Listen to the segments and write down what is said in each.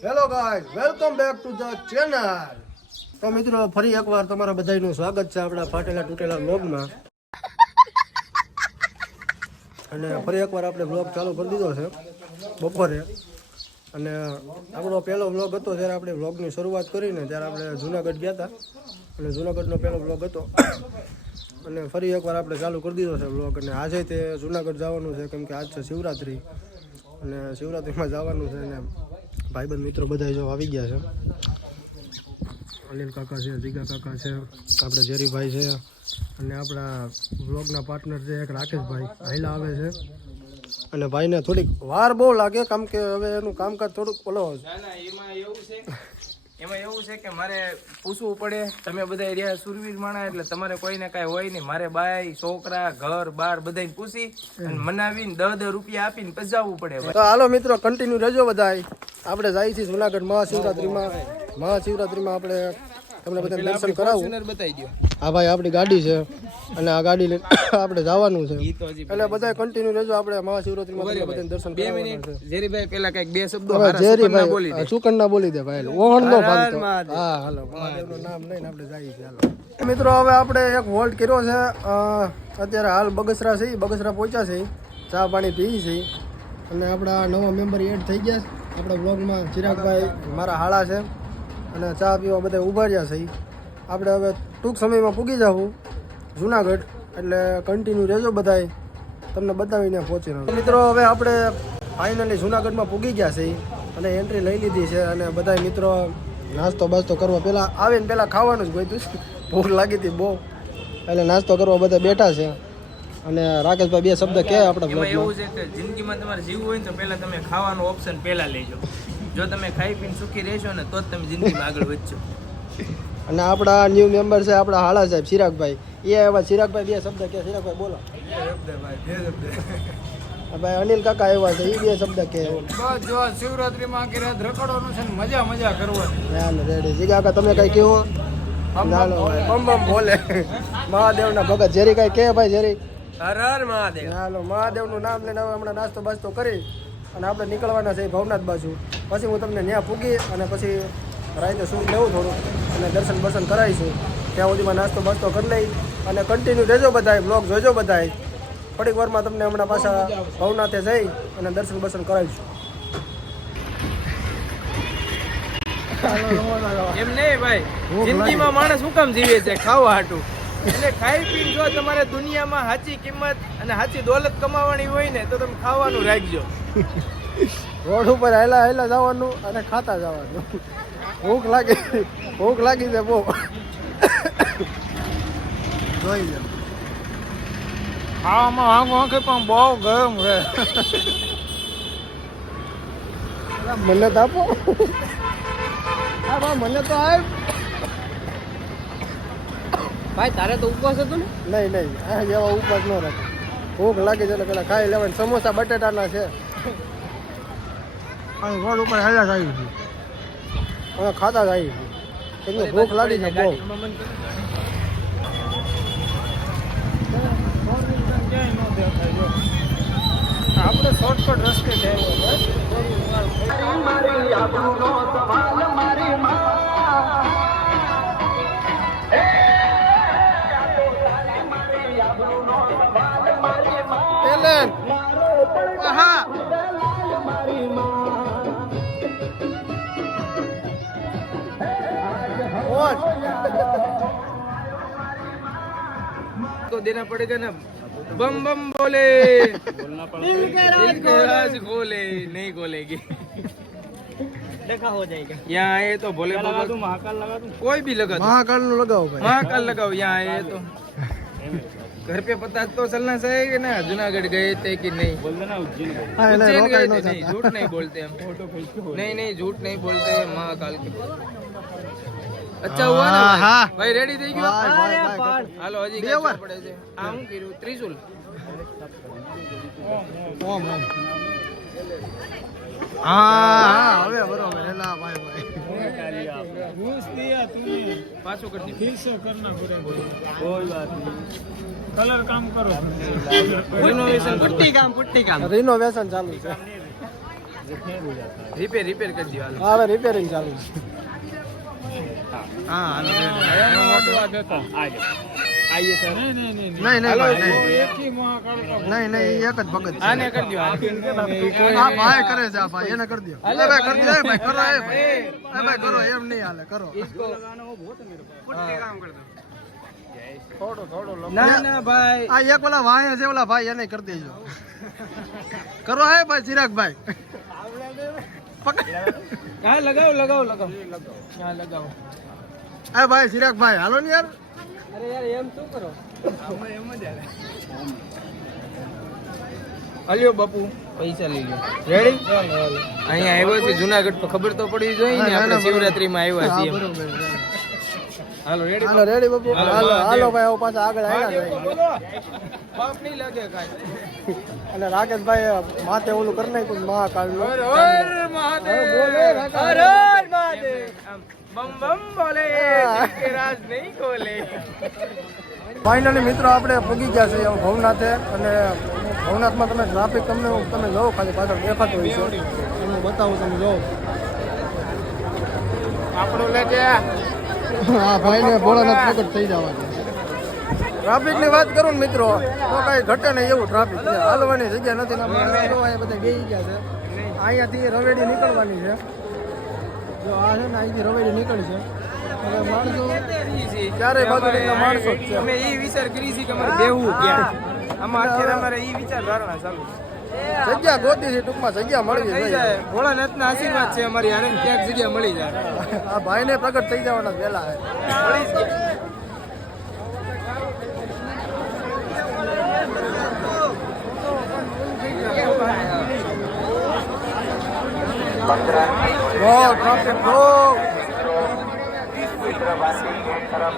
Hello guys, welcome back to the channel. તો મિત્રો ફરી એકવાર તમારા બધાનું સ્વાગત છે આપણા ફાટેલા તૂટેલા વ્લોગમાં. અને ફરી એકવાર આપણે વ્લોગ ચાલુ કરી દીધો છે બપોરે. અને આપણો પહેલો વ્લોગ હતો જ્યારે આપણે વ્લોગની શરૂઆત કરીને ત્યારે આપણે જુનાગઢ ગયા હતા અને જુનાગઢનો પહેલો વ્લોગ હતો. અને ફરી એકવાર આપણે ચાલુ કરી દીધો છે વ્લોગ. અને આજે તે જુનાગઢ જવાનું છે કેમ કે આજ છે શિવરાત્રિ અને શિવરાત્રિમાં જવાનું છે. અને ભાઈબંધ મિત્રો બધા જો આવી ગયા છે. અનિલ કાકા છે, જીગા કાકા છે, આપણે જેરીભાઈ છે અને આપણા વ્લોગના પાર્ટનર છે એક રાકેશભાઈ હાઈલા આવે છે. અને ભાઈને થોડીક વાર બહુ લાગે કેમ કે હવે એનું કામકાજ થોડુંક ઓલો એમાં એવું છે કે મારે પૂછવું પડે. તમે બધા રહ્યા સુરવીર માણા એટલે તમારે કોઈને કાંઈ હોય નહીં. મારે બાઈ છોકરા ઘર બાર બધાને પૂછી અને મનાવીને 10 રૂપિયા આપીને પજાવવું પડે. તો હાલો મિત્રો કન્ટિન્યુ રહેજો બધાય. આપણે જાય છીએ જુનાગઢ મહાશિવરાત્રીમાં આપણે તમને બધા દર્શન કરાવું. બતાવી દો. હા ભાઈ આપણી ગાડી છે અને આ ગાડી લઈને આપણે જવાનું છે એટલે બધા કન્ટિન્યુ રહેજો. આપણે મહાશિવરાત્રીમાં બધા દર્શન કરાવવાના છે. જેરીભાઈ પેલા કઈક બે શબ્દો જેરીભાઈ સુકન્ના બોલી દે ભાઈ. ઓહણ નો ભાગતો. હા હાલો મહાદેવનું નામ લઈને આપણે જઈએ છીએ. હાલો મિત્રો હવે આપણે એક હોલ્ડ કર્યો છે. અત્યારે હાલ બગસરા છે, બગસરા પહોંચ્યા છે, ચા પાણી પી છે અને આપણા નવા મેમ્બર એડ થઈ ગયા છે આપણા બ્લોગમાં. ચિરાગભાઈ મારા હાળા છે અને ચા પીવા બધા ઊભા રહ્યા છે. આપણે હવે ટૂંક સમયમાં પૂગી જાઉં જુનાગઢ એટલે કન્ટિન્યુ રહેજો બધાય, તમને બતાવીને પહોંચી રહ્યો. મિત્રો હવે આપણે ફાઇનલી જુનાગઢમાં પૂગી ગયા છે અને એન્ટ્રી લઈ લીધી છે. અને બધા મિત્રો નાસ્તો બાસ્તો કરવા પહેલાં આવીને પહેલાં ખાવાનું જ ગોઈતું છે. ભૂખ લાગી હતી બહુ એટલે નાસ્તો કરવા બધા બેઠા છે. અને રાકેશભાઈ બે શબ્દ કહે આપણા બ્લોગમાં. એવું છે કે જિંદગીમાં તમારે જીવવું હોય ને તો પહેલા તમે ખાવાનો ઓપ્શન પહેલા લેજો. જો તમે ખાઈ પીને સુખી રહેશો ને તો જ તમે જિંદગીમાં આગળ વધશો. અને આપણા ન્યૂ મેમ્બર છે આપણા હાળા સાહેબ ચિરાગભાઈ. એ એવા ચિરાગભાઈ બે શબ્દ કે ચિરાગભાઈ બોલો. ભાઈ અનિલ કાકા એવા છે, એ બે શબ્દ કે જો શિવરાત્રીમાં આખી રાત રખડવાનું છે ને મજા કરવાની. હાલો રેડી. જીગા કાકા તમે કઈ કેવો? હાલો બમ બમ બોલે મહાદેવના ભગત જેરી કઈ કે ભાઈ જેરી. હર હર મહાદેવ. હાલો મહાદેવનું નામ લઈને હવે હમણાં નાસ્તો બાસ્તો કરી અને આપણે નીકળવાના છે ભવનાથ બાજુ. પછી હું તમને ત્યાં પૂગી અને પછી રાતે શૂટ લેવું થોડું અને દર્શન બર્શન કરાવીશું. ત્યાં સુધીમાં નાસ્તો બાસ્તો કરી લઈ અને કન્ટિન્યુ રહેજો બધાય, બ્લોગ જોજો બધાય. થોડીક વારમાં તમને હમણાં પાછા ભવનાથે જઈ અને દર્શન બર્શન કરાવીશું. એમ નહીં ભાઈ, જિંદગીમાં માણસ શું કામ જીવે છે? ખાવા હાટું. એટલે ખાઈ પીને જો તમારે દુનિયામાં સાચી કિંમત અને સાચી દોલત કમાવાની હોય ને તો તમે ખાવાનું રાખજો. રોડ ઉપર હેલા જવાનું અને ખાતા જવાનું. ભૂખ લાગી છે બહુ. જોઈ લો ખાવામાં આંખે પણ બહુ ગરમ રહે. મને તો આપો. હા મને તો આવ ભાઈ તારે તો ઉપવાસ હતો ને? નહીં આ જેવા ઉપવાસ ન રાખે. ભૂખ લાગી છે એટલે પેલા ખાઈ લેવાનું. સમોસા બટેટાના છે. રોડ ઉપર હેલા જ આવી છે હવે ખાતા જ આવી છે કેમ ભૂખ લાગી છે બહુ. આપણે શોર્ટકટ રસ્તે तो देना पड़ेगा ना. बम बम बोले दिल के राज खोले नहीं खोलेगी. देखा हो जाएगा. यहाँ आए तो भोले बाबा महाकाल लगा दूं. कोई भी लगा. महाकाल નું લગાવો ભાઈ. महाकाल लगाओ. यहाँ आए तो घर पे पता तो चलना चाहिए ना जूनागढ़ गए थे कि नहीं. बोल देना उज्जैन गए थे. नहीं झूठ नहीं बोलते हम. नहीं झूठ नहीं बोलते. महाकाल के अच्छा हुआ ना भाई. રેડી થઈ ગયો. હાલો હજી કઈ પડે છે. આ હું કર્યું ત્રિશુલ. ઓમ હા હવે બરોબર. હેલા ભાઈ घूस दिया तूने पाछो कर दी. फिर से करना पड़ेगा. कोई बात नहीं. कलर काम करो. रिनोवेशन पुट्टी काम રિનોવેશન ચાલુ છે. रिपेयर कर दिया હા હવે રિપેરિંग ચાલુ છે हाँ आइए सर નહીં નહીં ભાઈ નહીં નહીં નહીં એક જ ભગત છે आने कर दियो આ ભાઈ કરે છે આ ભાઈ એને કરી દો એ ભાઈ કરી દો એ ભાઈ કરો એ ભાઈ કરો એમ નહીં હાલે કરો काम कर दो ना ना भाई આ એક ઓલા વાય છે ઓલા ભાઈ એને કરી દેજો કરો હે ભાઈ ચિરાગભાઈ हाँ लगाओ लगाओ लगाओ हाँ लगाओ એ ભાઈ ચિરાગભાઈ હાલો ને યાર अरे यार एम શું કરો એમ જ હાલે અલ્યો બાપુ પૈસા લઈ લો રેડી અહીંયા આવ્યો છે જુનાગઢ તો ખબર તો પડવી જોઈએ ને આપણે શિવરાત્રીમાં આવ્યા છીએ હાલો રેડી હાલો રેડી બાપુ હાલો હાલો ભાઈ આવો પાછા આગળ આવ્યા બાપ નહીં લાગે કાઈ અને રાકેશભાઈ માથે ઓલું કરી નાખ્યું મહાકાળ નું હર મહાદેવ હર મહાદેવ બમ બમ બોલે કે રાજ નહીં ખોલે ફાઇનલી મિત્રો આપણે પગી ગયા છે ભવનાથે અને ભવનાથમાં તમે ટ્રાફિક તમે જોવો ખાલી પાછળ દેખાતો હોય છે હું બતાવું તમે જોવો આપણું લે કે હા ભાઈને ભોળાનાથ પ્રગટ થઈ જવા છે ટ્રાફિકની વાત કરું ને મિત્રો તો કાંઈ ઘટે નહીં એવું ટ્રાફિક છે હાલવાની જગ્યા નથી ને આપણે અહીંયા બધા બેસી ગયા છે અહીંયાથી રવેડી નીકળવાની છે જો આ છે ને અહીંથી રવેડી નીકળશે હવે માણસો ચારે બાજુ માણસો જ છે અમે એ વિચાર કરી છે કે અમારે બેહવું ક્યાં આમાં અત્યારે અમારે એ વિચાર ધારણા ચાલુ છે જગ્યા ગોતી છે ટૂંકમાં જગ્યા મળવી થઈ જોઈએ જાય ભોળાનાથના આશીર્વાદ છે અમારી આને ક્યાંક જગ્યા મળી જાય આ ભાઈને પ્રગટ થઈ જવાના પહેલા મળી જ જાય. બહુ ટ્રાફિક બહુ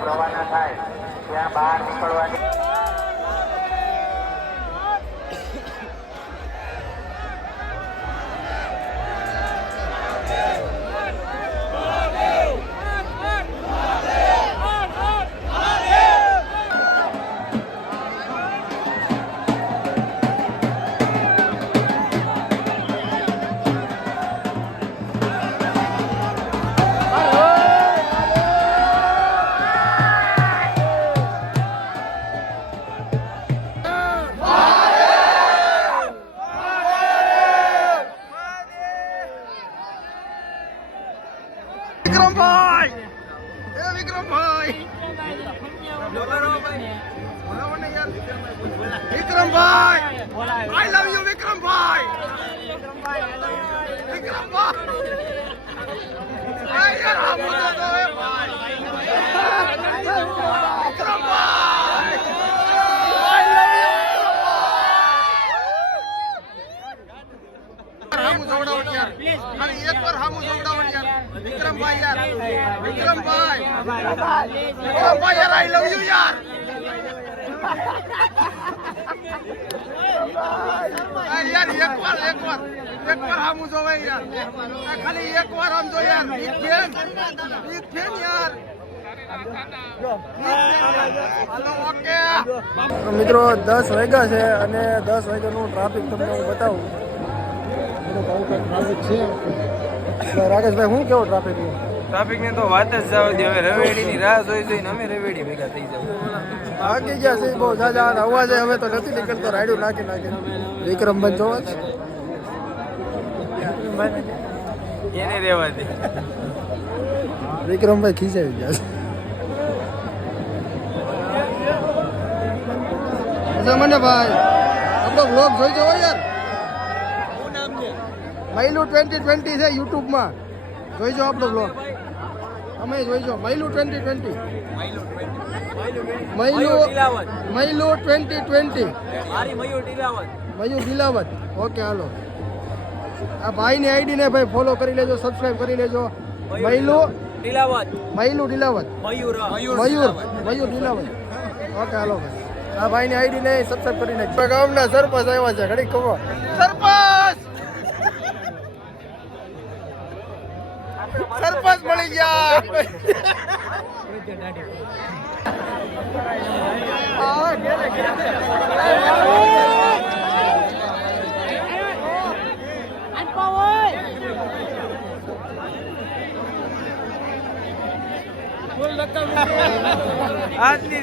રવાના થાય ત્યાં બહાર નીકળવાની વિક્રમભાઈ એ વિક્રમભાઈ વિક્રમભાઈ આઈ લવ યુ વિક્રમભાઈ વિક્રમભાઈ આ યાર આ બોલો તો એ ભાઈ વિક્રમભાઈ આઈ લવ યુ હામુ જોડાવો યાર ખાલી એકવાર હામુ જોડાવો યાર વિક્રમભાઈ યાર વિક્રમભાઈ વિક્રમભાઈ યાર આઈ લવ યુ યાર યાર એકવાર હામુ જોવે યાર ખાલી એકવાર આમ જો યાર બિગ ફેન યાર મિત્રો 10 વાગ્યા છે અને 10 વાગ્યાનું ટ્રાફિક તમને હું બતાવું ટ્રાફિક છે રાકેશભાઈ શું કેવો ટ્રાફિક ટ્રાફિક ને તો વાત જ જાવ દે હવે રવેડી ની રાહ જોઈ જોઈને અમે રવેડી ભેગા થઈ જાવ આગી ગયા છે બહુ જાજા અવાજ હવે તો નથી નીકળતો રાયડું નાખી વિક્રમભાઈ જોવો જ એને રેવા દે વિક્રમભાઈ ખીચાઈ ગયા છે મને ભાઈ આપણો બ્લોગ જોઈ જવો યાર મહિલું 2020 છે યુટ્યુબમાં જોઈજો આપણો બ્લોગ અમે જોઈજો મહિલું 2020 મહિલું 2020 મયુર દિલાવત ઓકે હાલો આ ભાઈની આઈડી ને ભાઈ ફોલો કરી લેજો સબસ્ક્રાઇબ કરી લેજો મહિલું દિલાવત મયુર દિલાવત ઓકે હાલો ભાઈ આ ભાઈની આઈડી ને સબસ્ક્રાઇબ કરી લેજો ગામના સરપંચ આવ્યા છે ઘડી ખબર સરપંચ મળી ગયા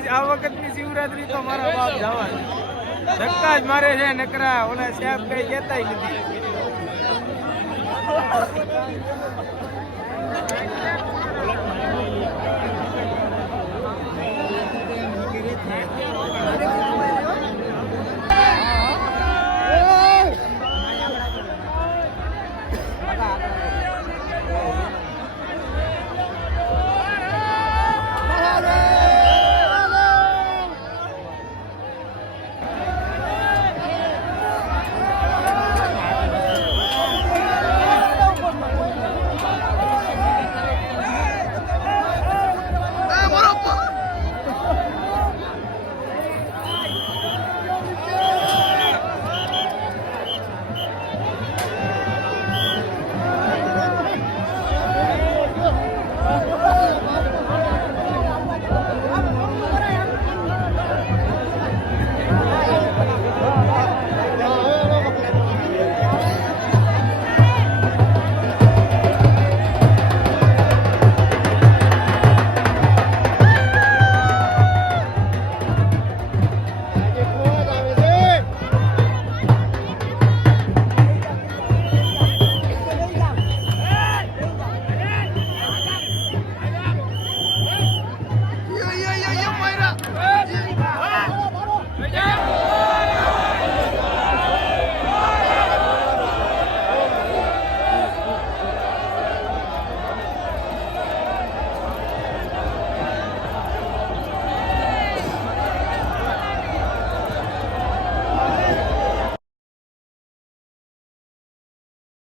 આ વખતની શિવરાત્રી તો મારા બાપ જવાની ધક્કા જ મારે છે નકરા ઓલા સાહેબ કઈ કહેતા નથી.